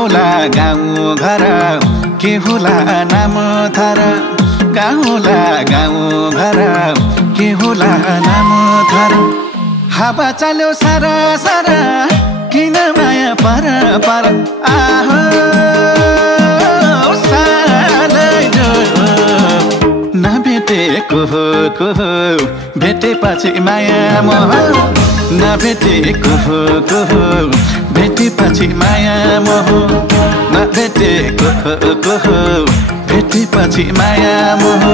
होला गाउँ घर के होला नाम थर गाउँला गाउँ घर के होला नाम थर हावा चल्यो सारा सारा किन माया पर पर आहो सालै जो नभेटेको को भेटेपछि माया मोह नभेटेको को भेटेपछि माया मोह नभेटेको को भेटेपछि माया मोह